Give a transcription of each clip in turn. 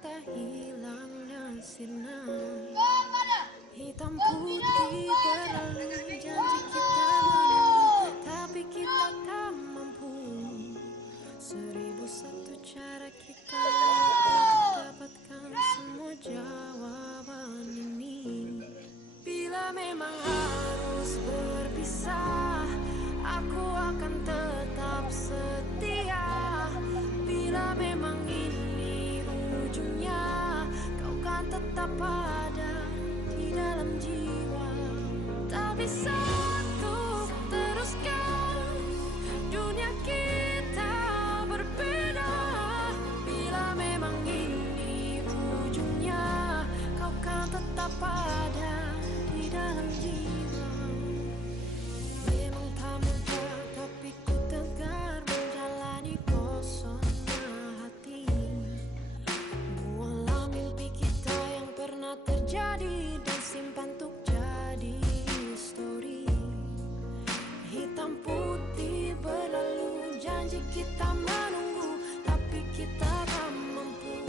nyata hilangnya sirna. Hitam putih berlalu, janji kita menunggu, tapi kita tak mampu. 1001 cara kita untuk dapatkan semua jawaban ini. Bila memang harus berpisah, aku akan tetap setia. Bila memang ini ujungnya, kau kan tetap ada di dalam jiwa. Tak bisa untuk teruskan dunia kita berbeda. Bila memang ini ujungnya, kau kan tetap ada di dalam jiwa. Memang tak mudah, tapi ku tegar menjalani kosongnya hati. Buanglah mimpi kita yang pernah terjadi dan simpan untuk jadi histori. Hitam putih berlalu, janji kita menunggu, tapi kita tak mampu.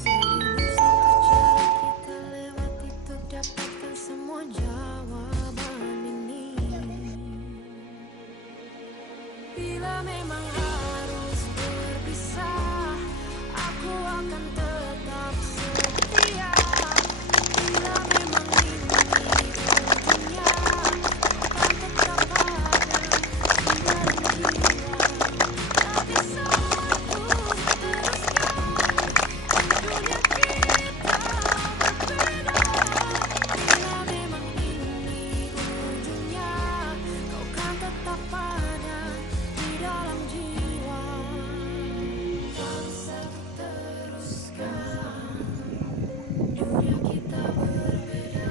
1001 cara kita lewati untuk dapatkan semua jawaban ini. Bila memang harus berpisah, aku akan tetap setia. Bila memang ini ujungnya, akan tetap ada di dalam jiwa. Tak bisa untuk teruskan dunia kita berbeda. Bila memang ini ujungnya, kau kan tetap ada di dalam jiwa. Tak bisa teruskan dunia kita berbeda.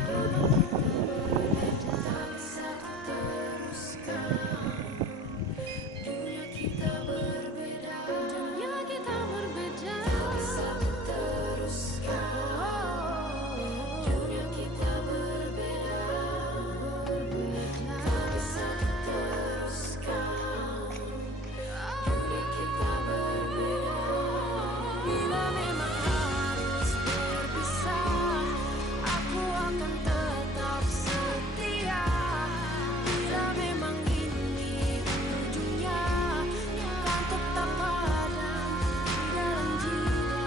Tak bisa teruskan dunia kita berbeda. Dunia kita berbeda. Tak bisa teruskan dunia kita berbeda. Tak bisa teruskan dunia kita berbeda. Bila memang harus berpisah, aku akan tetap setia. Bila memang ini ujungnya, akan tetap ada di dalam jiwa.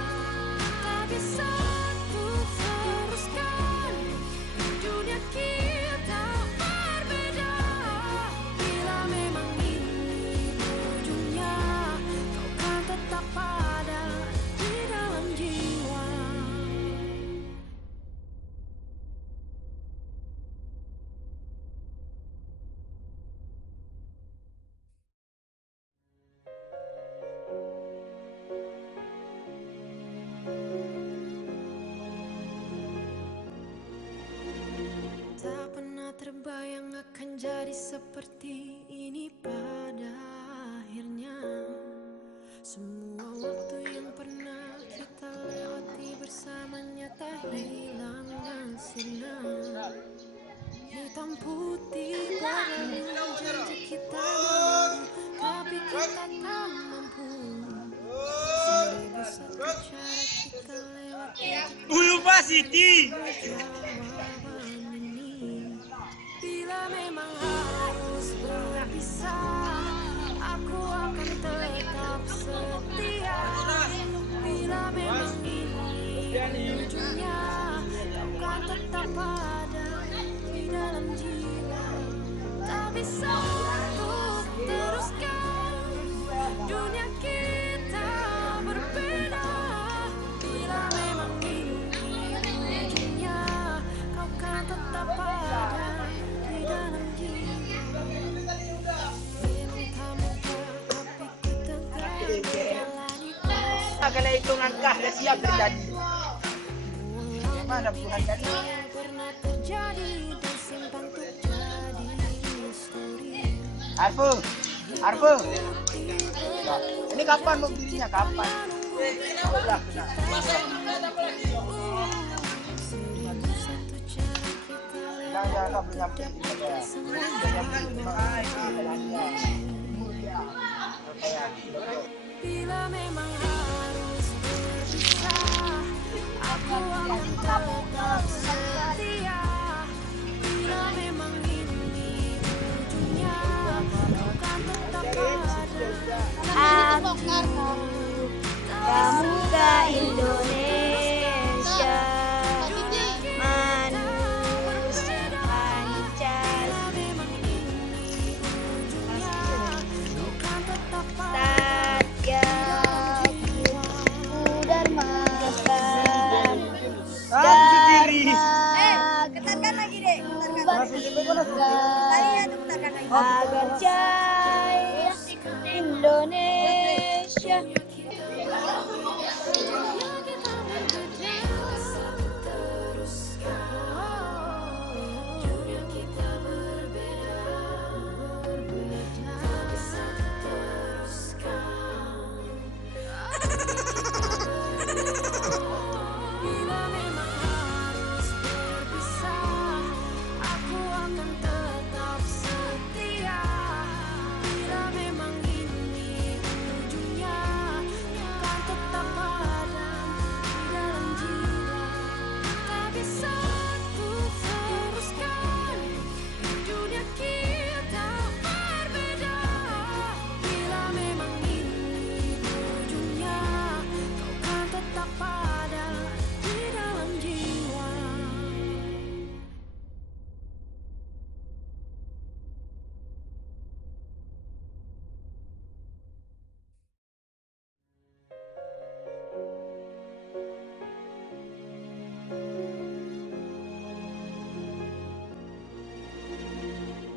Tak bisa untuk teruskan dunia kita berbeda. Bila memang ini ujungnya, kau kan tetap ada di dalam jiwa. Tak pernah terbayang akan jadi seperti ini pada akhirnya. Semua waktu yang pernah kita lewati bersamanya tak hilang hasilnya. Hitam putih berlalu, janji kita menunggu, tapi kita tak mampu. 1001 cara kita lewati Ulupa City. jawaban ini. Bila memang harus berpisah, aku akan tetap setia. Bila memang ini ujungnya, kau kan tetap ada di dalam jiwa. Tak bisa untuk teruskan dunia kita berbeda. Bila memang ini ujungnya, kau kan tetap ada di dalam jiwa. Memang tak mudah, tapi ku tegar menjalani kosong. Kalau hitungan kah dah siap terjadi. Mana Tuhan tadi? Yang pernah terjadi dan simpan untuk jadi histori. Arfu. Ini kapan mau belinya? Kapan? Udah, benar. 1001 cara kita Ya, kau punya punya. Bila memang harus berpisah, agar jaya Indonesia.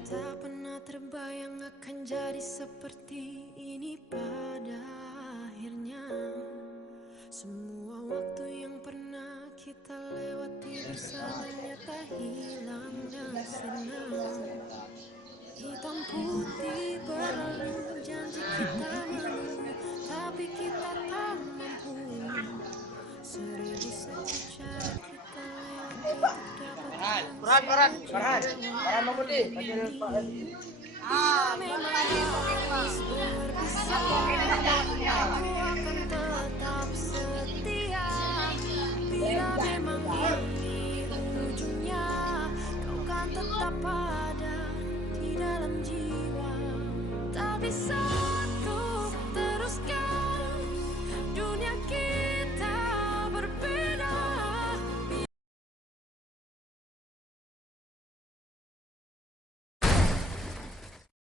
Tak pernah terbayang akan jadi seperti ini pada akhirnya. Semua waktu yang pernah kita lewati bersamanya tak hilang dan sirna. Hitam putih berlalu, janji kita menunggu, tapi kita tak mampu. Seribu satu cara kita lewati untuk dapat Farhan Mahmudi. memang harus berpisah. Aku akan tetap setia. Bila memang ini ujungnya, kau kan tetap ada di dalam jiwa. Tak bisa